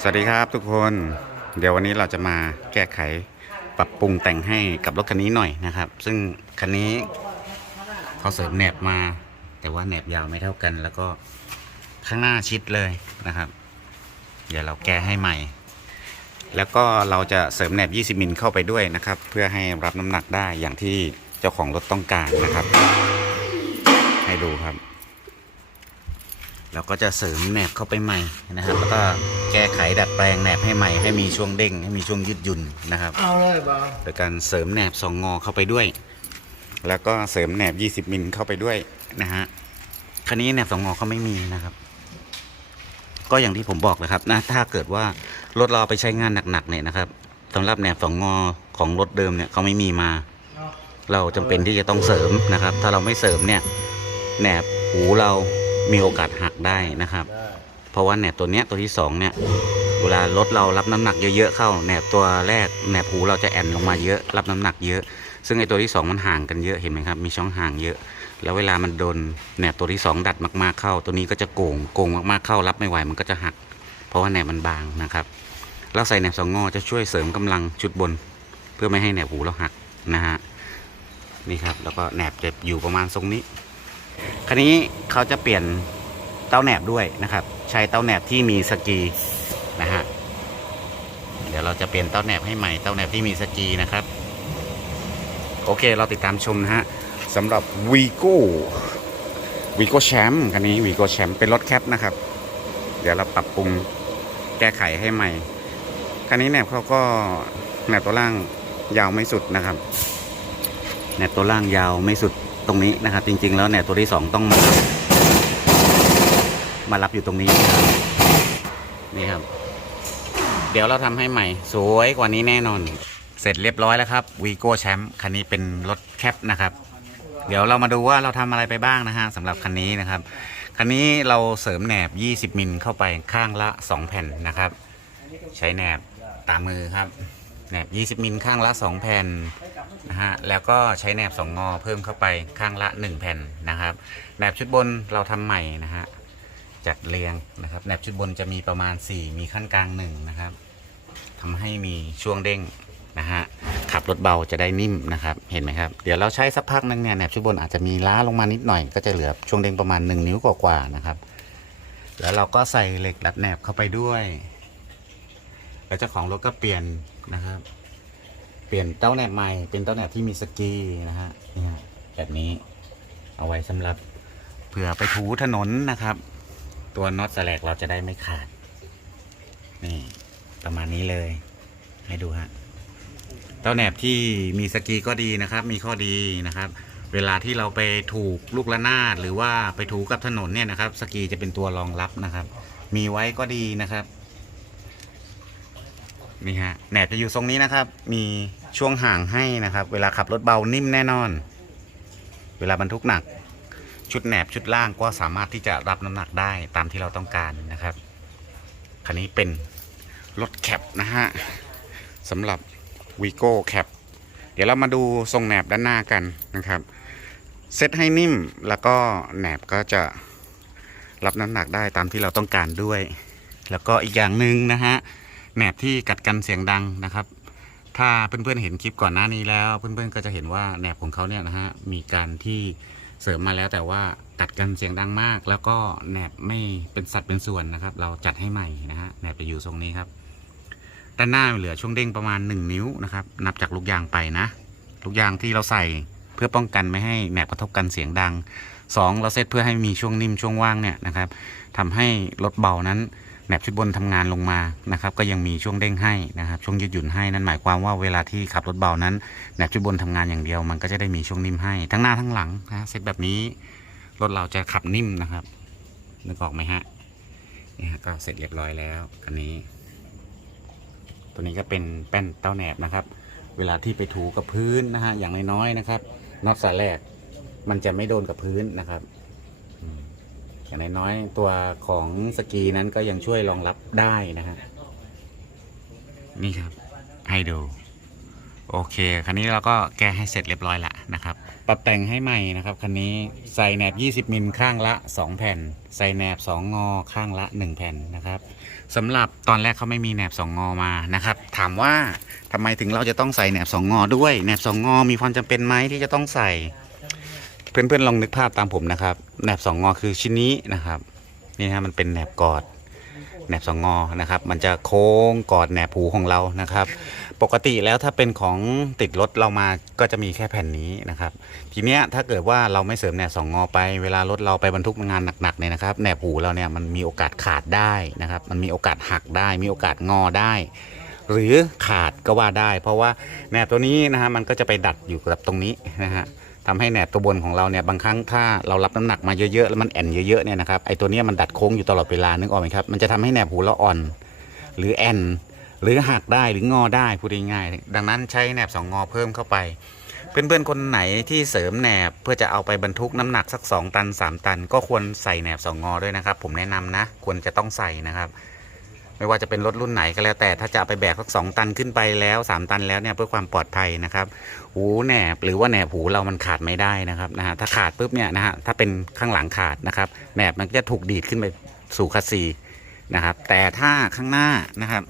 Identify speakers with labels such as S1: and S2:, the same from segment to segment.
S1: สวัสดีครับทุกคน เดี๋ยววันนี้เราจะมาแก้ไขปรับปรุงแต่งให้กับรถคันนี้หน่อยนะครับ ซึ่งคันนี้เขาเสริมแหนบมา แต่ว่าแหนบยาวไม่เท่ากัน แล้วก็ข้างหน้าชิดเลยนะครับ เดี๋ยวเราแก้ให้ใหม่ แล้วก็เราจะเสริมแหนบ 20มิลเข้าไปด้วยนะครับ เพื่อให้รับน้ำหนักได้อย่างที่เจ้าของรถต้องการนะครับ ให้ดูครับ เราก็จะเสริมแหนบเข้าไปใหม่นะครับ แล้วก็แก้ไขดัดแปลงแหนบให้ใหม่ให้มีช่วงเด้งให้มีช่วงยืดหยุ่นนะครับ
S2: เอาเลยบอล
S1: โดยการเสริมแหนบสองงอเข้าไปด้วย แล้วก็เสริมแหนบ 20มิลเข้าไปด้วยนะฮะคันนี้แหนบสองงอเขาไม่มีนะครับ ก็อย่างที่ผมบอกเลยครับนะถ้าเกิดว่ารถเราไปใช้งานหนักๆเนี่ยนะครับสำหรับแหนบสองงอของรถเดิมเนี่ยเขาไม่มีมา เราจำเป็นที่จะต้องเสริมนะครับ ถ้าเราไม่เสริมเนี่ยแหนบหูเรา มีโอกาสหักได้นะครับ เพราะว่าแหนบตัวเนี้ยตัวที่สองเนี่ยเวลารถเรารับน้ำหนักเยอะๆเข้าแหนบตัวแรกแหนบหูเราจะแอนลงมาเยอะรับน้ำหนักเยอะ ซึ่งไอตัวที่สองมันห่างกันเยอะเห็นไหมครับ มีช่องห่างเยอะ แล้วเวลามันโดนแหนบตัวที่สองดัดมากๆเข้า ตัวนี้ก็จะโก่งโก่งมากๆเข้า รับไม่ไหวมันก็จะหัก เพราะว่าแหนบมันบางนะครับเราใส่แหนบสองงอจะช่วยเสริมกำลังชุดบน เพื่อไม่ให้แหนบหูเราหักนะฮะนี่ครับแล้วก็แหนบจะอยู่ประมาณทรงนี้ คันนี้เขาจะเปลี่ยนเต้าแหนบด้วยนะครับ ใช้เต้าแหนบที่มีสกีนะฮะเดี๋ยวเราจะเปลี่ยนเต้าแหนบให้ใหม่เต้าแหนบที่มีสกีนะครับ โอเคเราติดตามชมนะฮะสำหรับวีโก้วีโก้แชมป์คันนี้วีโก้แชมป์เป็นรถแคปนะครับ เดี๋ยวเราปรับปรุงแก้ไขให้ใหม่คันนี้แหนบเขาก็แหนบตัวล่างยาวไม่สุดนะครับแหนบตัวล่างยาวไม่สุด ตรงนี้นะครับ จริง ๆ แล้วแหนบตัวที่สองต้องมามารับอยู่ตรงนี้นะครับนี่ครับ เดี๋ยวเราทำให้ใหม่ สวยกว่านี้แน่นอน เสร็จเรียบร้อยแล้วครับวีโก้แชมป์คันนี้เป็นรถแคปนะครับเดี๋ยวเรามาดูว่าเราทำอะไรไปบ้างนะฮะสำหรับคันนี้นะครับคันนี้เราเสริมแหนบ 20 มิลเข้าไปข้างละ 2 แผ่นนะครับ ใช้แหนบตามมือครับ แหนบ 20 มิลข้างละ 2 แผ่นนะฮะแล้วก็ใช้แหนบ 2 งอเพิ่มเข้าไปข้างละ 1 แผ่นนะครับแหนบชุดบนเราทำใหม่นะฮะจัดเรียงนะครับแหนบชุดบนจะมีประมาณ 4 มีขั้นกลาง 1 นะครับทำให้มีช่วงเด้งนะฮะขับรถเบาจะได้นิ่มนะครับ เห็นไหมครับ เดี๋ยวเราใช้สักพักนึงเนี่ยแหนบชุดบนอาจจะมีล้าลงมานิดหน่อย ก็จะเหลือช่วงเด้งประมาณ 1 นิ้วกว่าๆนะครับ แล้วเราก็ใส่เหล็กรัดแหนบเข้าไปด้วย แล้วเจ้าของรถก็เปลี่ยน นะครับ เปลี่ยนเต้าแหนบใหม่เป็นเต้าแหนบที่มีสกีนะฮะนี่ฮะแบบนี้เอาไว้สำหรับเผื่อไปถูถนนนะครับ ตัวน็อตสลกเราจะได้ไม่ขาด นี่ ประมาณนี้เลย ให้ดูฮะเต้าแหนบที่มีสกีก็ดีนะครับ มีข้อดีนะครับ เวลาที่เราไปถูกลูกระนาดหรือว่าไปถูกับถนนเนี่ยนะครับ สกีจะเป็นตัวรองรับนะครับ มีไว้ก็ดีนะครับ นี่ฮะแหนบจะอยู่ทรงนี้นะครับ มีช่วงห่างให้นะครับ เวลาขับรถเบานิ่มแน่นอน เวลาบรรทุกหนัก ชุดแหนบชุดล่างก็สามารถที่จะรับน้ำหนักได้ตามที่เราต้องการนะครับ คันนี้เป็นรถแคปนะฮะสำหรับวีโก้แคปเดี๋ยวเรามาดูทรงแหนบด้านหน้ากันนะครับเซตให้นิ่มแล้วก็แหนบก็จะรับน้ำหนักได้ตามที่เราต้องการด้วย แล้วก็อีกอย่างหนึ่งนะฮะ แหนบที่กัดกันเสียงดังนะครับ ถ้าเพื่อนๆเห็นคลิปก่อนหน้านี้แล้ว เพื่อนๆก็จะเห็นว่าแหนบของเขาเนี่ยนะฮะมีการที่เสริมมาแล้วแต่ว่ากัดกันเสียงดังมาก แล้วก็แหนบไม่เป็นสัดเป็นส่วนนะครับ เราจัดให้ใหม่นะฮะแหนบจะอยู่ทรงนี้ครับ ด้านหน้าเหลือช่วงเด้งประมาณ 1 นิ้วนะครับ นับจากลูกยางไปนะ ลูกยางที่เราใส่เพื่อป้องกันไม่ให้แหนบกระทบกันเสียงดัง 2 เราเซตเพื่อให้มีช่วงนิ่มช่วงว่างเนี่ยนะครับทำให้รถเบานั้น แหนบชุดบนทำงานลงมานะครับก็ยังมีช่วงเด้งให้นะครับช่วงยืดหยุ่นให้นั่นหมายความว่าเวลาที่ขับรถเบานั้นแหนบชุดบนทำงานอย่างเดียว มันก็จะได้มีช่วงนิ่มให้ ทั้งหน้าทั้งหลังนะเซตแบบนี้รถเราจะขับนิ่มนะครับนึกออกไหมฮะนี่ฮะก็เสร็จเรียบร้อยแล้วคันนี้ ตัวนี้ก็เป็นแป้นเต้าแหนบนะครับ เวลาที่ไปถูกับพื้นนะฮะอย่างน้อยๆนะครับน็อตสายแรกมันจะไม่โดนกับพื้นนะครับ อย่างน้อยๆตัวของสกีนั้นก็ยังช่วยรองรับได้นะฮะนี่ครับให้ดูโโอเค คันนี้เราก็แก้ให้เสร็จเรียบร้อยละนะครับ ปรับแต่งให้ใหม่นะครับ คันนี้ใส่แหนบ 20 มิลข้างละ 2 แผ่น ใส่แหนบ 2 งอข้างละ 1 แผ่นนะครับสำหรับตอนแรกเขาไม่มีแหนบ 2 งอมานะครับ ถามว่าทำไมถึงเราจะต้องใส่แหนบ 2 งอด้วย แหนบ 2 งอมีความจำเป็นไหมที่จะต้องใส่ เพื่อนๆลองนึกภาพตามผมนะครับแหนบ2งอคือชิ้นนี้นะครับ นี่ฮะมันเป็นแหนบกอดแหนบสองงอนะครับ มันจะโค้งกอดแหนบหูของเรานะครับ ปกติแล้วถ้าเป็นของติดรถเรามาก็จะมีแค่แผ่นนี้นะครับ ทีเนี้ยถ้าเกิดว่าเราไม่เสริมแหนบสองงอไปเวลารถเราไปบรรทุกงานหนักๆเนี่ยนะครับแหนบหูเราเนี่ยมันมีโอกาสขาดได้นะครับ มันมีโอกาสหักได้ มีโอกาสงอได้ หรือขาดก็ว่าได้ เพราะว่าแหนบตัวนี้นะฮะมันก็จะไปดัดอยู่กับตรงนี้นะฮะ ทำให้แหนบตัวบนของเราเนี่ยบางครั้งถ้าเรารับน้ำหนักมาเยอะๆแล้วมันแอนเยอะๆเนี่ยนะครับไอ้ตัวนี้มันดัดโค้งอยู่ตลอดเวลานึกออกไหมครับมันจะทำให้แหนบหูเราอ่อน หรือแอนหรือหักได้หรืองอได้พูดง่ายๆดังนั้นใช้แหนบสองงอเพิ่มเข้าไป เพื่อนๆคนไหนที่เสริมแหนบเพื่อจะเอาไปบรรทุกน้ำหนักสัก 2 ตัน 3 ตัน ก็ควรใส่แหนบสองงอด้วยนะครับ ผมแนะนำนะ ควรจะต้องใส่นะครับ ไม่ว่าจะเป็นรถรุ่นไหนก็แล้วแต่ถ้าจะไปแบกสักสองตันขึ้นไปแล้ว3ตันแล้วเนี่ยเพื่อความปลอดภัยนะครับ หูแหนบหรือว่าแหนบหูเรามันขาดไม่ได้นะครับนะฮะถ้าขาดปุ๊บเนี่ยนะฮะถ้าเป็นข้างหลังขาดนะครับแหนบมันก็จะถูกดีดขึ้นไปสู่คัสซีนะครับ แต่ถ้าข้างหน้านะครับ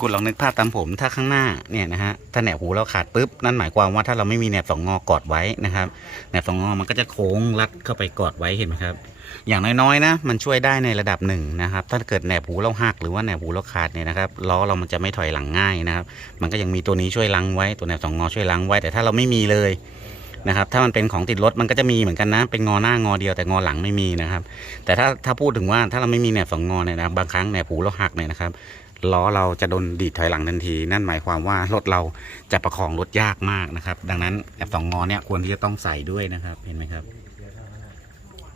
S1: คุณลองนึกภาพตามผมถ้าข้างหน้าเนี่ยนะฮะถ้าแหนบหูเราขาดปุ๊บนั่นหมายความว่าถ้าเราไม่มีแหนบสองงอกอดไว้นะครับแหนบสองงอมันก็จะโค้งรัดเข้าไปกอดไว้เห็นไหมครับ อย่างน้อยๆนะ มันช่วยได้ในระดับหนึ่งนะครับ ถ้าเกิดแหนบหูเราหักหรือว่าแหนบหูเราขาดเนี่ยนะครับล้อเรามันจะไม่ถอยหลังง่ายนะครับ มันก็ยังมีตัวนี้ช่วยลังไว้ตัวแหนบสองงอช่วยลังไว้ แต่ถ้าเราไม่มีเลยนะครับ ถ้ามันเป็นของติดรถมันก็จะมีเหมือนกันนะ เป็นงอหน้างอเดียวแต่งอหลังไม่มีนะครับ แต่ถ้าถ้าพูดถึงว่าถ้าเราไม่มีแหนบสองงอเนี่ยนะบางครั้งแหนบหูเราหักเนี่ยนะครับล้อเราจะโดนดีดถอยหลังทันที นั่นหมายความว่ารถเราจะประคองรถยากมากนะครับ ดังนั้นแหนบสองงอเนี่ยควรที่จะต้องใส่ด้วยนะครับ เห็นไหมครับ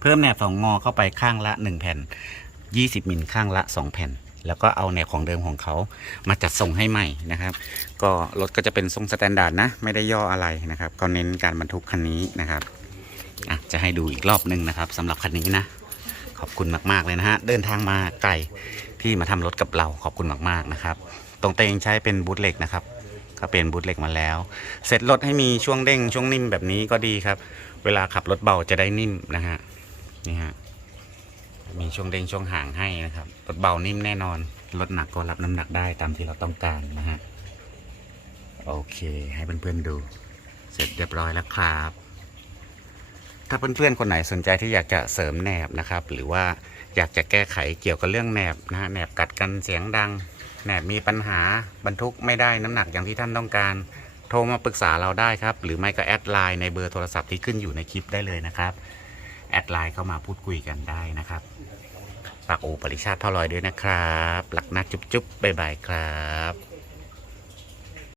S1: เพิ่มแหนบสองงอเข้าไปข้างละ 1 แผ่น 20มิลข้างละ 2 แผ่น แล้วก็เอาแหนบของเดิมของเขามาจัดส่งให้ใหม่นะครับ ก็รถก็จะเป็นทรงสแตนดาร์ดนะ ไม่ได้ย่ออะไรนะครับ ก็เน้นการบรรทุกคันนี้นะครับอะจะให้ดูอีกรอบหนึ่งนะครับสำหรับคันนี้นะ ขอบคุณมากๆเลยนะฮะเดินทางมาไกลที่มาทำรถกับเราขอบคุณมากๆนะครับตรงเตงใช้เป็นบูทเหล็กนะครับ ก็เป็นบูทเหล็กมาแล้ว เสร็จรถให้มีช่วงเด้งช่วงนิ่มแบบนี้ก็ดีครับ เวลาขับรถเบาจะได้นิ่มนะฮะ นี่ฮะมีช่วงเด้งช่วงห่างให้นะครับรถเบานิ่มแน่นอนรถหนักก็รับน้ำหนักได้ตามที่เราต้องการนะฮะโอเค ให้เพื่อนๆดู เสร็จเรียบร้อยแล้วครับ ถ้าเพื่อนๆคนไหนสนใจที่อยากจะเสริมแหนบนะครับ หรือว่าอยากจะแก้ไขเกี่ยวกับเรื่องแหนบนะฮะแหนบกัดกันเสียงดังแหนบมีปัญหาบรรทุกไม่ได้น้ำหนักอย่างที่ท่านต้องการ โทรมาปรึกษาเราได้ครับ หรือไม่ก็แอดไลน์ในเบอร์โทรศัพท์ที่ขึ้นอยู่ในคลิปได้เลยนะครับ แอดไลน์เข้ามาพูดคุยกันได้นะครับฝากโอปริชาติเท่าลอยด้วยนะครับหลักนะจุ๊บๆบ๊ายบายครับ